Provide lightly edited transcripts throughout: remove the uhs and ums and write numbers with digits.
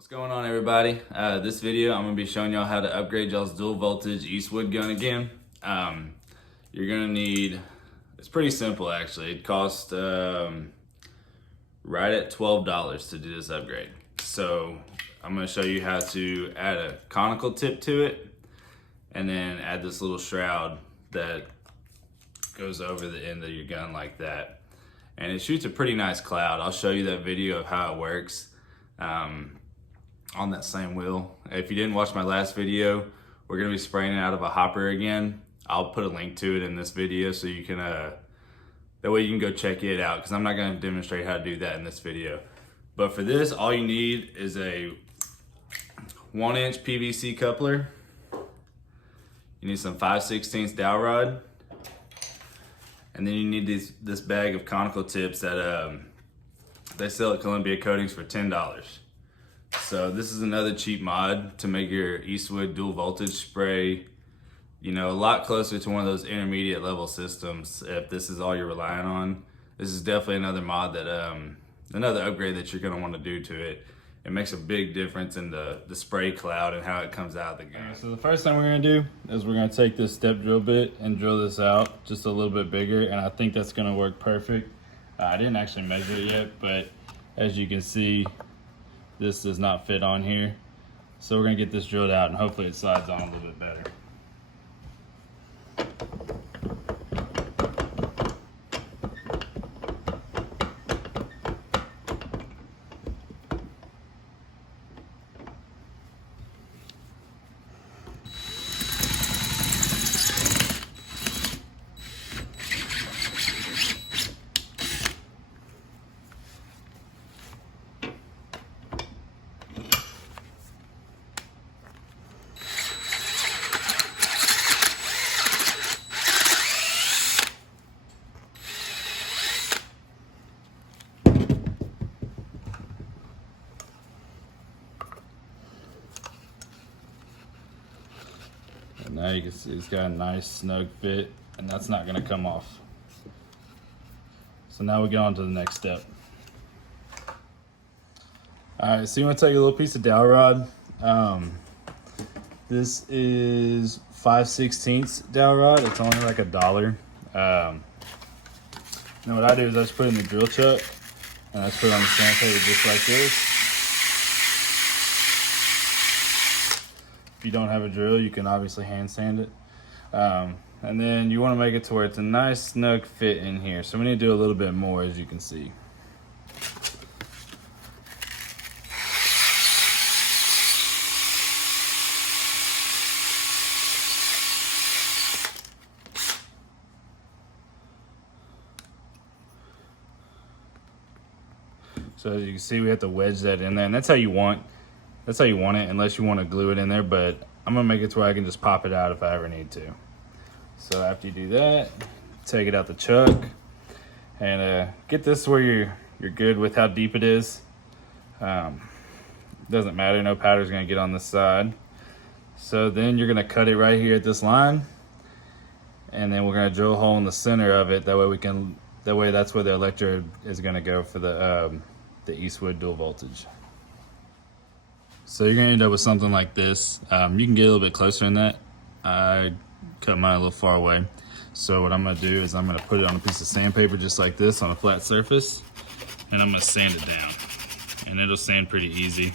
What's going on, everybody? This video I'm going to be showing y'all how to upgrade y'all's dual voltage Eastwood gun again. You're going to need, it's pretty simple actually. It costs right at $12 to do this upgrade. So I'm going to show you how to add a conical tip to it and then add this little shroud that goes over the end of your gun like that. And it shoots a pretty nice cloud. I'll show you that video of how it works. On that same wheel. If you didn't watch my last video, we're gonna be spraying it out of a hopper again. I'll put a link to it in this video so you can, that way you can go check it out, because I'm not gonna demonstrate how to do that in this video. But for this, all you need is a 1-inch PVC coupler. You need some 5/16 dowel rod. And then you need this bag of conical tips that they sell at Columbia Coatings for $10. So this is another cheap mod to make your Eastwood Dual Voltage spray, you know, a lot closer to one of those intermediate level systems. If this is all you're relying on, this is definitely another mod that, another upgrade that you're gonna want to do to it. It makes a big difference in the spray cloud and how it comes out of the gun. So the first thing we're gonna do is we're gonna take this step drill bit and drill this out just a little bit bigger, and I think that's gonna work perfect. I didn't actually measure it yet, but as you can see, this does not fit on here. So we're gonna get this drilled out and hopefully it slides on a little bit better. Now you can see it's got a nice snug fit, and that's not gonna come off. So now we get on to the next step. All right, so you wanna take a little piece of dowel rod. This is 5/16 dowel rod. It's only like $1. Now what I do is I just put it in the drill chuck, and I just put it on the sandpaper just like this. If you don't have a drill, you can obviously hand sand it. And then you want to make it to where it's a nice snug fit in here. So we need to do a little bit more, as you can see. So as you can see, we have to wedge that in there, and that's how you want it, unless you want to glue it in there, but I'm gonna make it to where I can just pop it out if I ever need to. So after you do that, take it out the chuck and get this where you're good with how deep it is. Doesn't matter, no powder's gonna get on this side. So then you're gonna cut it right here at this line, and then we're gonna drill a hole in the center of it. That way that's where the electrode is gonna go for the Eastwood Dual Voltage. So you're gonna end up with something like this. You can get a little bit closer than that. I cut mine a little far away. So what I'm gonna do is I'm gonna put it on a piece of sandpaper just like this on a flat surface, and I'm gonna sand it down. And it'll sand pretty easy.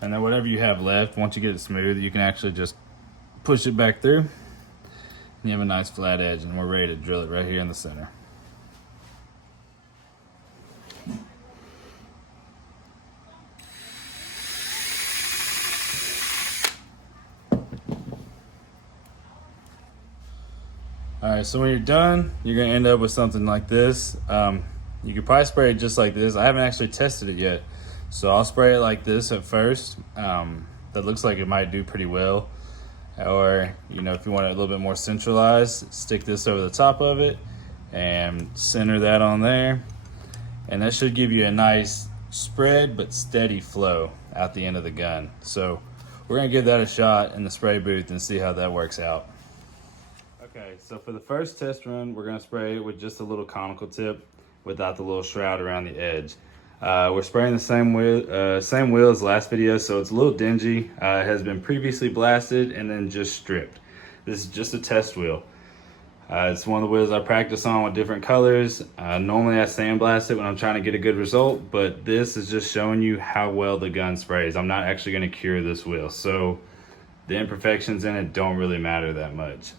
And then whatever you have left, once you get it smooth, you can actually just push it back through. And you have a nice flat edge, and we're ready to drill it right here in the center. All right, so when you're done, you're gonna end up with something like this. You could probably spray it just like this. I haven't actually tested it yet, so I'll spray it like this at first. That looks like it might do pretty well. Or, you know, if you want it a little bit more centralized, stick this over the top of it and center that on there. And that should give you a nice spread but steady flow out the end of the gun. So we're gonna give that a shot in the spray booth and see how that works out. Okay, so for the first test run, we're gonna spray it with just a little conical tip. without the little shroud around the edge. We're spraying the same wheel as last video, so it's a little dingy. It has been previously blasted and then just stripped. This is just a test wheel. It's one of the wheels I practice on with different colors. Normally I sandblast it when I'm trying to get a good result, but this is just showing you how well the gun sprays. I'm not actually going to cure this wheel, so the imperfections in it don't really matter that much.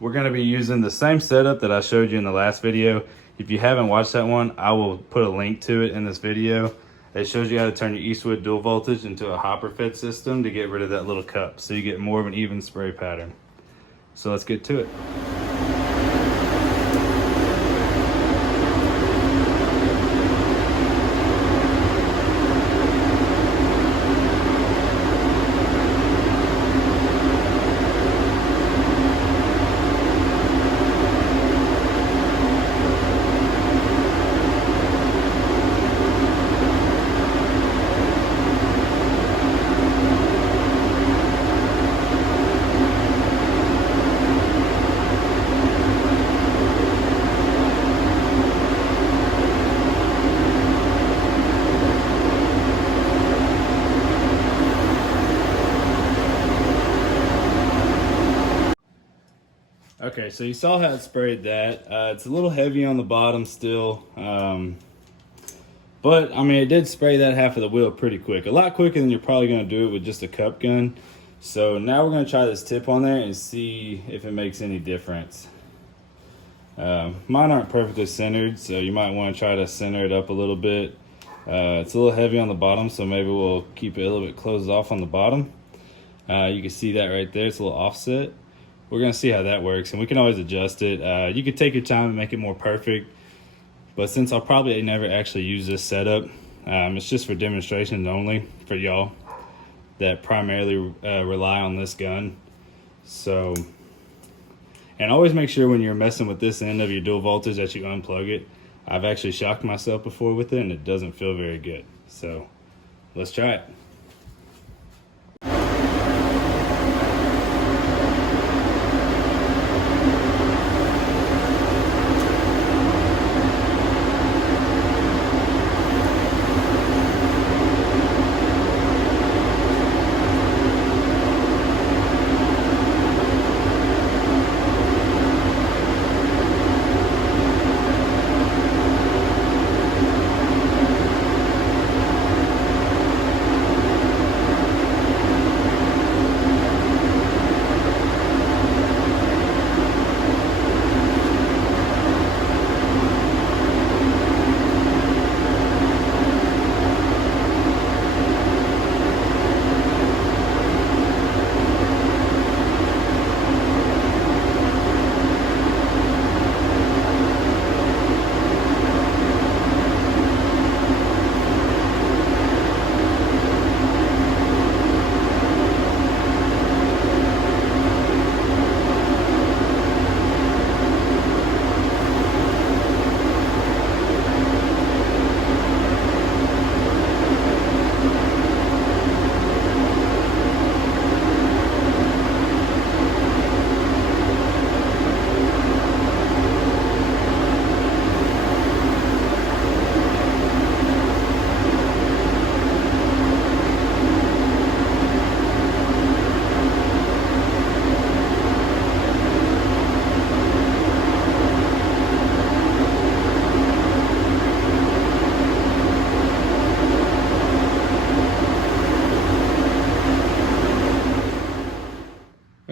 We're going to be using the same setup that I showed you in the last video. If you haven't watched that one, I will put a link to it in this video. It shows you how to turn your Eastwood Dual Voltage into a hopper fed system to get rid of that little cup, so you get more of an even spray pattern. So let's get to it. Okay, so you saw how it sprayed that. It's a little heavy on the bottom still, but I mean, it did spray that half of the wheel pretty quick. A lot quicker than you're probably gonna do it with just a cup gun. So now we're gonna try this tip on there and see if it makes any difference. Mine aren't perfectly centered, so you might wanna try to center it up a little bit. It's a little heavy on the bottom, so maybe we'll keep it a little bit closed off on the bottom. You can see that right there, it's a little offset. We're gonna see how that works, and we can always adjust it. You could take your time and make it more perfect, but since I'll probably never actually use this setup, it's just for demonstration only for y'all that primarily rely on this gun. So, and always make sure when you're messing with this end of your dual voltage that you unplug it. I've actually shocked myself before with it, and it doesn't feel very good. So let's try it.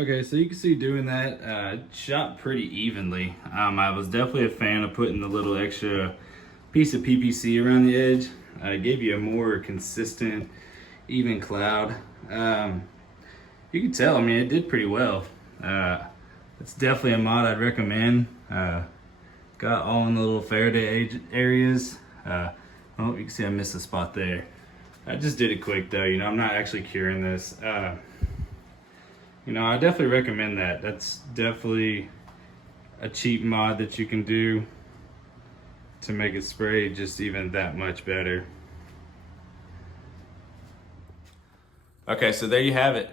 Okay, so you can see doing that shot pretty evenly. I was definitely a fan of putting the little extra piece of PPC around the edge. It gave you a more consistent, even cloud. You can tell, I mean, it did pretty well. It's definitely a mod I'd recommend. Got all in the little Faraday areas. Oh, you can see I missed a spot there. I just did it quick though, you know, I'm not actually curing this. You know, I definitely recommend that. That's definitely a cheap mod that you can do to make it spray just even that much better. Okay, so there you have it.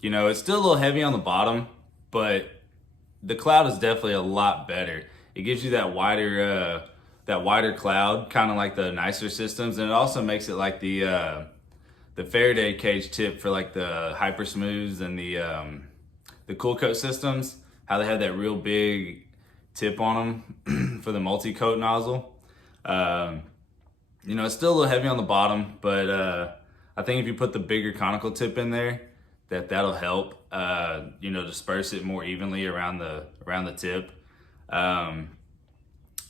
You know, it's still a little heavy on the bottom, but the cloud is definitely a lot better. it gives you that wider cloud, kind of like the nicer systems, and it also makes it like the Faraday cage tip for like the hyper smooths and the cool coat systems, how they have that real big tip on them for the multi-coat nozzle. You know, it's still a little heavy on the bottom, but I think if you put the bigger conical tip in there, that'll help, you know, disperse it more evenly around the tip. And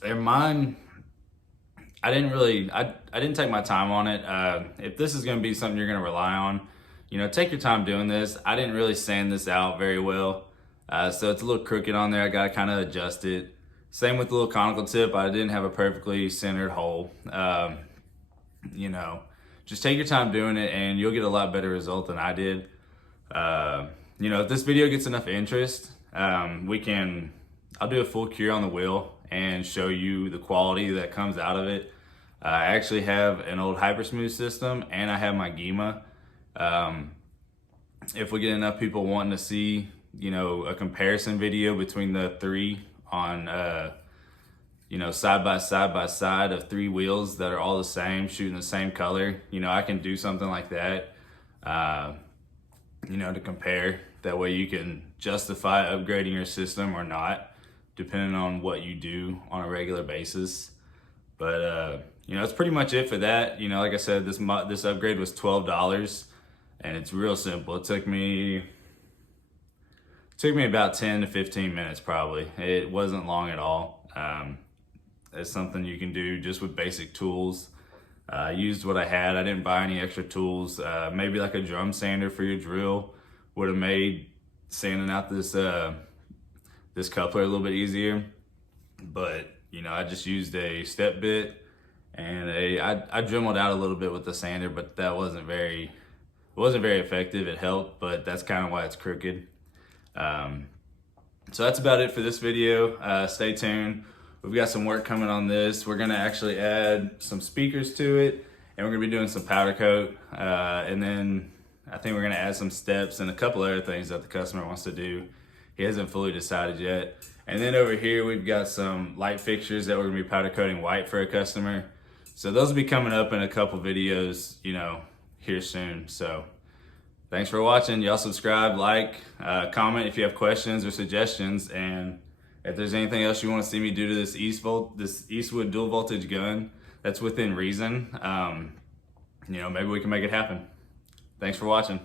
mine, I didn't take my time on it. If this is gonna be something you're gonna rely on, you know, take your time doing this. I didn't really sand this out very well. So it's a little crooked on there. I gotta kind of adjust it. Same with the little conical tip. I didn't have a perfectly centered hole. You know, just take your time doing it and you'll get a lot better result than I did. You know, if this video gets enough interest, I'll do a full cure on the wheel and show you the quality that comes out of it. I actually have an old Hypersmooth system and I have my Gema. If we get enough people wanting to see, you know, a comparison video between the three on, you know, side by side of three wheels that are all the same, shooting the same color, you know, I can do something like that, you know, to compare. That way you can justify upgrading your system or not, depending on what you do on a regular basis. But, you know, that's pretty much it for that. You know, like I said, this upgrade was $12 and it's real simple. It took me about 10 to 15 minutes probably. It wasn't long at all. It's something you can do just with basic tools. I used what I had. I didn't buy any extra tools. Maybe like a drum sander for your drill would have made sanding out this coupler a little bit easier. But, you know, I just used a step bit and I dremeled out a little bit with the sander, but that wasn't very effective. It helped, but that's kind of why it's crooked. So that's about it for this video. Stay tuned. We've got some work coming on this. We're gonna actually add some speakers to it and we're gonna be doing some powder coat. And then I think we're gonna add some steps and a couple other things that the customer wants to do. He hasn't fully decided yet. And then over here, we've got some light fixtures that we're gonna be powder coating white for a customer. So those will be coming up in a couple videos, you know, here soon. So thanks for watching. Y'all subscribe, like, comment if you have questions or suggestions. And if there's anything else you want to see me do to this Eastwood Dual Voltage gun that's within reason, you know, maybe we can make it happen. Thanks for watching.